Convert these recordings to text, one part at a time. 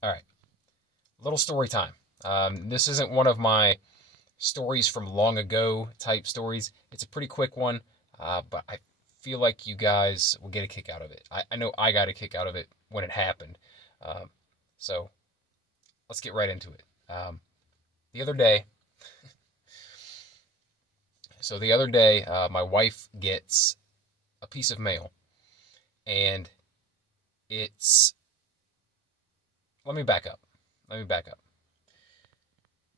All right, little story time. This isn't one of my stories from long ago type stories. It's a pretty quick one, but I feel like you guys will get a kick out of it. I know I got a kick out of it when it happened. Um, so let's get right into it. The other day, my wife gets a piece of mail, and it's. Let me back up. Let me back up.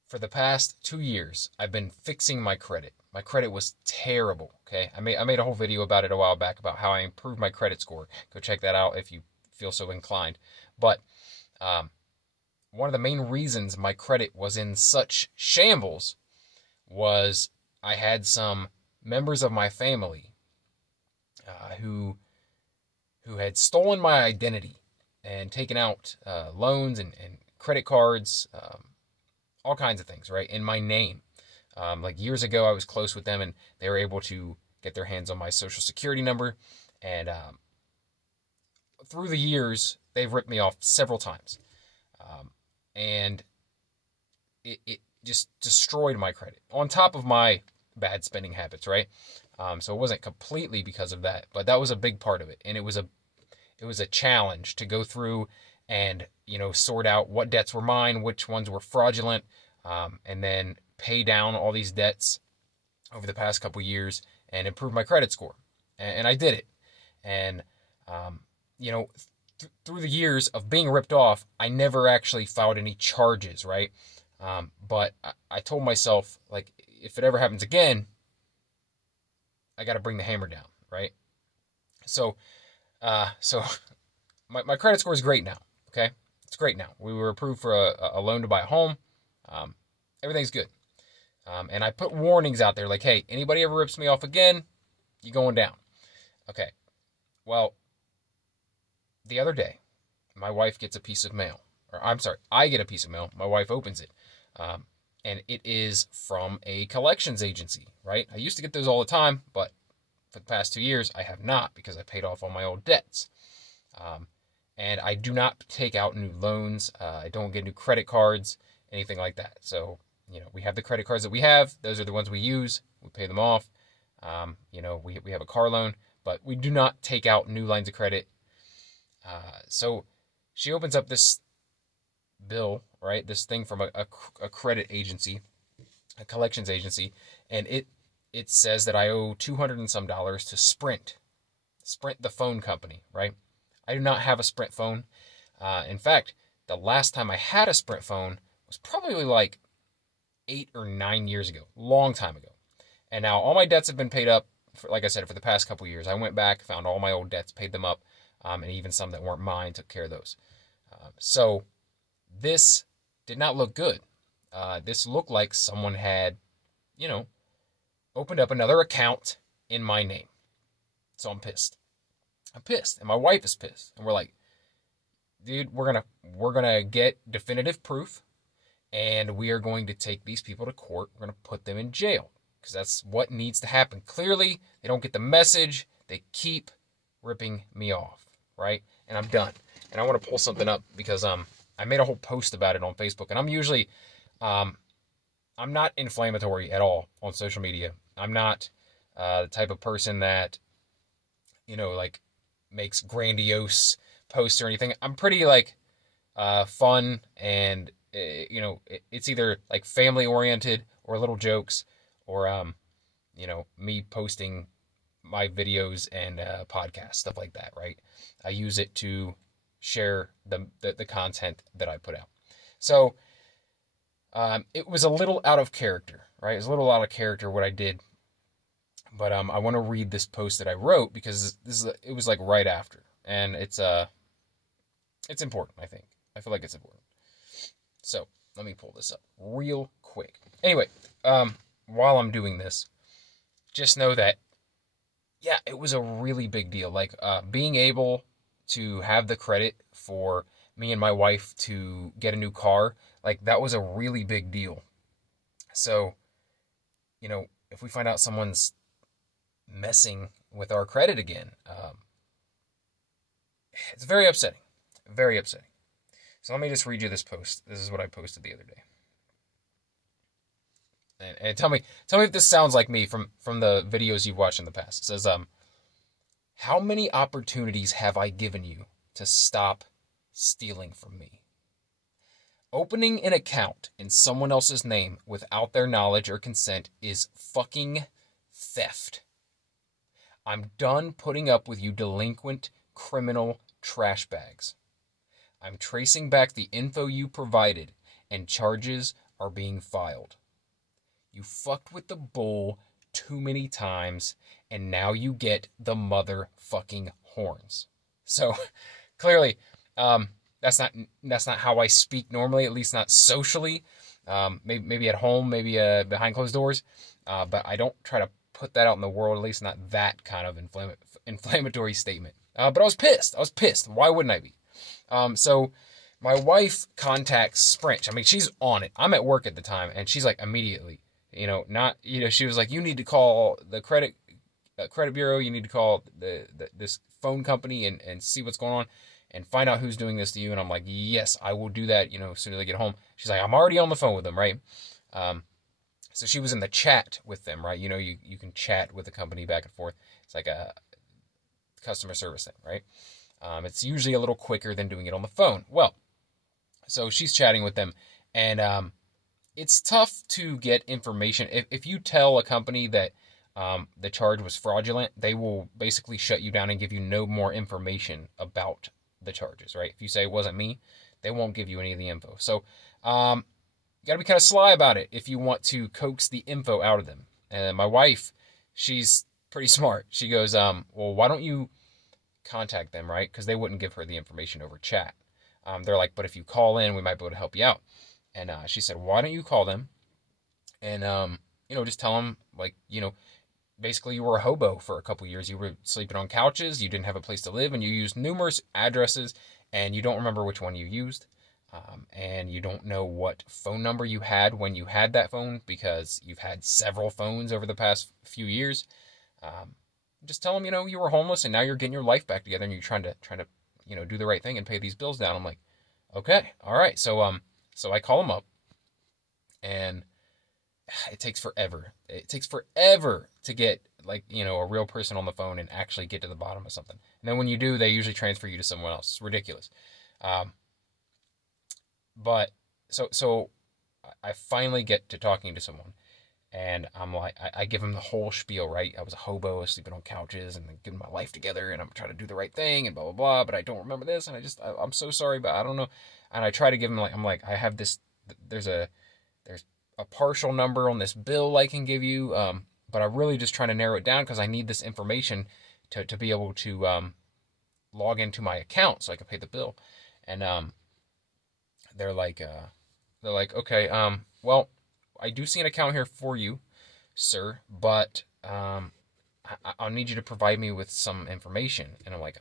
For the past 2 years, I've been fixing my credit. My credit was terrible. Okay, I made a whole video about it a while back about how I improved my credit score. Go check that out if you feel so inclined. But um, one of the main reasons my credit was in such shambles was I had some members of my family who had stolen my identity and taken out loans and credit cards, all kinds of things, right, in my name. Like years ago, I was close with them, and they were able to get their hands on my social security number. And through the years, they've ripped me off several times, and it just destroyed my credit. On top of my bad spending habits, right? So it wasn't completely because of that, but that was a big part of it, and it was a challenge to go through and sort out what debts were mine, which ones were fraudulent, and then pay down all these debts over the past couple years and improve my credit score. And I did it. And through the years of being ripped off, I never actually filed any charges, right? But I told myself, like, if it ever happens again, I got to bring the hammer down, right? So, so my credit score is great now. Okay, it's great now. We were approved for a loan to buy a home. Everything's good. And I put warnings out there like, hey, anybody ever rips me off again, you going down. Okay. Well, the other day, my wife gets a piece of mail. Or I'm sorry, I get a piece of mail. My wife opens it. And it is from a collections agency, right? I used to get those all the time, but for the past 2 years, I have not because I paid off all my old debts. And I do not take out new loans. I don't get new credit cards, anything like that. So, we have the credit cards that we have. Those are the ones we use. We pay them off. We have a car loan, but we do not take out new lines of credit. So she opens up this bill, right? This thing from a credit agency, a collections agency, and it says that I owe $200 and some to Sprint, the phone company, right? I do not have a Sprint phone. In fact, the last time I had a Sprint phone was probably like 8 or 9 years ago, long time ago. And now all my debts have been paid up, like I said, for the past couple years. I went back, found all my old debts, paid them up, and even some that weren't mine, took care of those. So this did not look good. This looked like someone had, opened up another account in my name. So I'm pissed. And my wife is pissed. And we're like, dude, we're gonna get definitive proof, and we are going to take these people to court. We're gonna put them in jail because that's what needs to happen. Clearly, they don't get the message. They keep ripping me off, right? And I'm done. And I want to pull something up because I made a whole post about it on Facebook, and I'm usually I'm not inflammatory at all on social media. I'm not the type of person that like makes grandiose posts or anything. I'm pretty like fun, and it's either like family oriented or little jokes or me posting my videos and podcasts, stuff like that, right? I use it to share the content that I put out. So it was a little out of character, right? It was a little out of character what I did. But I want to read this post that I wrote because it was like right after, and it's important. I think I feel like it's important. So let me pull this up real quick. Anyway, while I'm doing this, just know that it was a really big deal. Like being able to have the credit for me and my wife to get a new car, like that was a really big deal. So, if we find out someone's messing with our credit again, it's very upsetting. Very upsetting. So let me just read you this post. This is what I posted the other day. And tell me if this sounds like me from the videos you've watched in the past. It says, how many opportunities have I given you to stop stealing from me? Opening an account in someone else's name without their knowledge or consent is fucking theft. I'm done putting up with you delinquent, criminal trash bags. I'm tracing back the info you provided, and charges are being filed. You fucked with the bull too many times, and now you get the motherfucking horns. So, clearly, that's not how I speak normally, at least not socially. Maybe at home, maybe behind closed doors. But I don't try to put that out in the world, at least not that kind of inflammatory statement. But I was pissed. Why wouldn't I be? So my wife contacts Sprint. I mean, she's on it. I'm at work at the time, and she's like, immediately, she was like, you need to call the credit bureau. You need to call this phone company and see what's going on and find out who's doing this to you. And I'm like, yes, I will do that, as soon as I get home. She's like, I'm already on the phone with them, right? So she was in the chat with them, right? You can chat with the company back and forth. It's like a customer service thing, right? It's usually a little quicker than doing it on the phone. Well, so she's chatting with them, and it's tough to get information. If you tell a company that the charge was fraudulent, they will basically shut you down and give you no more information about the charges, right? If you say it wasn't me, they won't give you any of the info. So you got to be kind of sly about it if you want to coax the info out of them. And my wife, she's pretty smart. She goes, well, why don't you contact them, right? Because they wouldn't give her the information over chat. They're like, but if you call in, we might be able to help you out. And she said, why don't you call them and, just tell them, like, basically you were a hobo for a couple years. You were sleeping on couches. You didn't have a place to live, and you used numerous addresses, and you don't remember which one you used. And you don't know what phone number you had when you had that phone because you've had several phones over the past few years. Just tell them, you were homeless and now you're getting your life back together and you're trying to, do the right thing and pay these bills down. I'm like, okay, all right. So I call them up, and it takes forever. It takes forever to get a real person on the phone and actually get to the bottom of something. And then when you do, they usually transfer you to someone else. It's ridiculous. But so I finally get to talking to someone, and I'm like, I give them the whole spiel, right? I was a hobo, I was sleeping on couches and getting my life together, and I'm trying to do the right thing and blah, blah, blah, but I don't remember this, and I'm so sorry, but I don't know. And I try to give them, I have this, there's a partial number on this bill I can give you, but I'm really just trying to narrow it down because I need this information to be able to log into my account so I can pay the bill. And they're like, okay, well, I do see an account here for you, sir, but I'll need you to provide me with some information. And I'm like,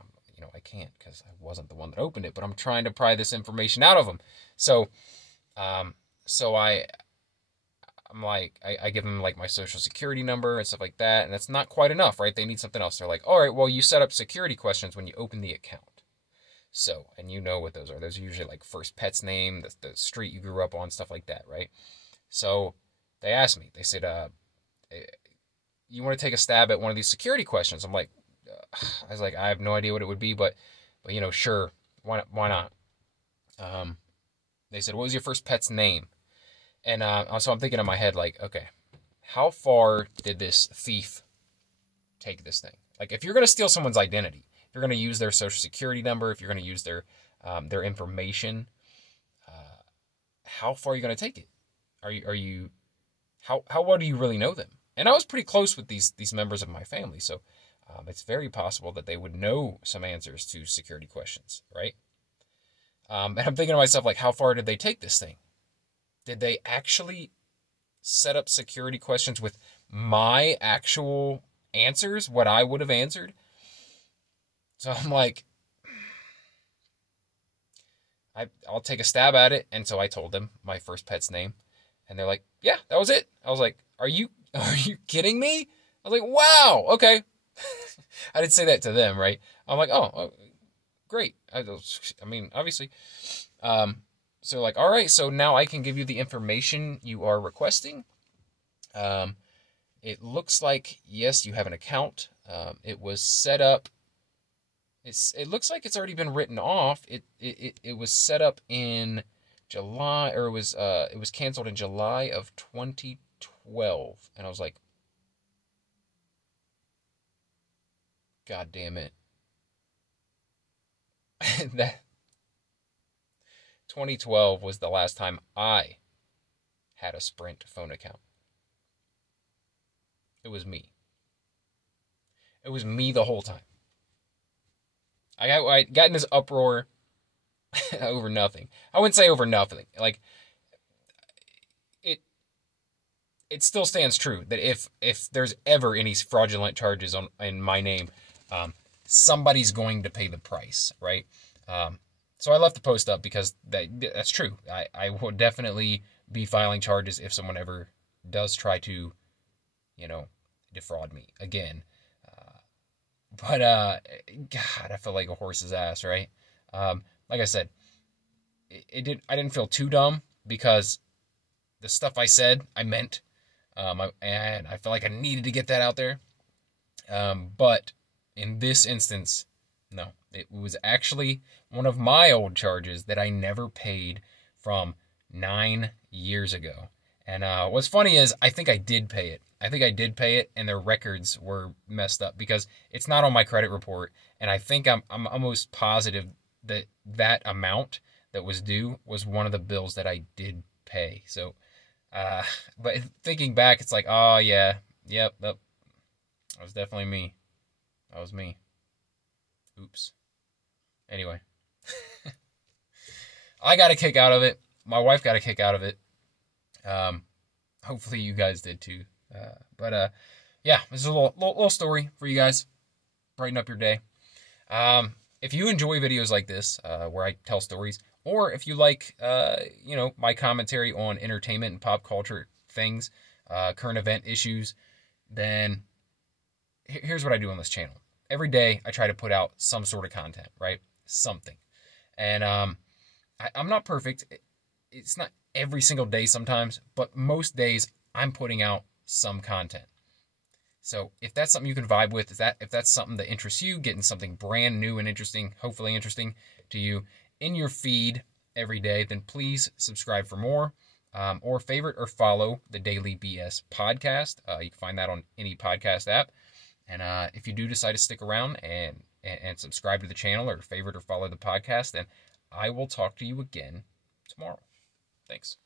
I can't because I wasn't the one that opened it, but I'm trying to pry this information out of them. So I'm like, I give them my social security number and stuff like that, and that's not quite enough, right? They need something else. They're like, all right, well, you set up security questions when you open the account. So, and you know what those are. Those are usually first pet's name, the street you grew up on, stuff like that, right? So they asked me, they said, you want to take a stab at one of these security questions? I'm like, I was like, I have no idea what it would be, but sure, why not? They said, what was your first pet's name? And so I'm thinking in my head, okay, how far did this thief take this thing? If you're going to steal someone's identity, if you're going to use their social security number, if you're going to use their information, how far are you going to take it? How well do you really know them? And I was pretty close with these members of my family, so it's very possible that they would know some answers to security questions, right? And I'm thinking to myself, how far did they take this thing? Did they actually set up security questions with my actual answers, what I would have answered? So I'm like, I'll take a stab at it. And so I told them my first pet's name, and they're like, yeah, that was it. I was like, are you kidding me? I was like, wow, okay. I didn't say that to them, right? I'm like, oh, great. I mean, obviously. So like, all right, so now I can give you the information you are requesting. It looks like, yes, you have an account. It was set up. It looks like it's already been written off. It was set up in July, or it was canceled in July of 2012, and I was like, God damn it. That 2012 was the last time I had a Sprint phone account. It was me. It was me the whole time. I got in this uproar over nothing. I wouldn't say over nothing. Like, it still stands true that if there's ever any fraudulent charges in my name, somebody's going to pay the price, right? So I left the post up because that's true. I will definitely be filing charges if someone ever does try to, defraud me again. But God, I feel like a horse's ass, right? Like I said, I didn't feel too dumb because the stuff I said, I meant. And I felt like I needed to get that out there. But in this instance, no. It was actually one of my old charges that I never paid from 9 years ago. And what's funny is I think I did pay it. And their records were messed up because it's not on my credit report. And I think I'm almost positive that amount that was due was one of the bills that I did pay. So, but thinking back, it's like, oh yeah, yep, that was definitely me. That was me. Oops. Anyway, I got a kick out of it. My wife got a kick out of it. Hopefully you guys did too. But yeah, this is a little story for you guys. Brighten up your day. If you enjoy videos like this, where I tell stories, or if you like, my commentary on entertainment and pop culture things, current event issues, then here's what I do on this channel. Every day I try to put out some sort of content, right? Something. And I'm not perfect. It's not every single day sometimes, but most days I'm putting out some content. So if that's something you can vibe with, if that's something that interests you, getting something brand new and interesting, hopefully interesting to you in your feed every day, then please subscribe for more, or favorite or follow the Daily BS podcast. You can find that on any podcast app. And if you do decide to stick around and subscribe to the channel, or favorite or follow the podcast, then I will talk to you again tomorrow. Thanks.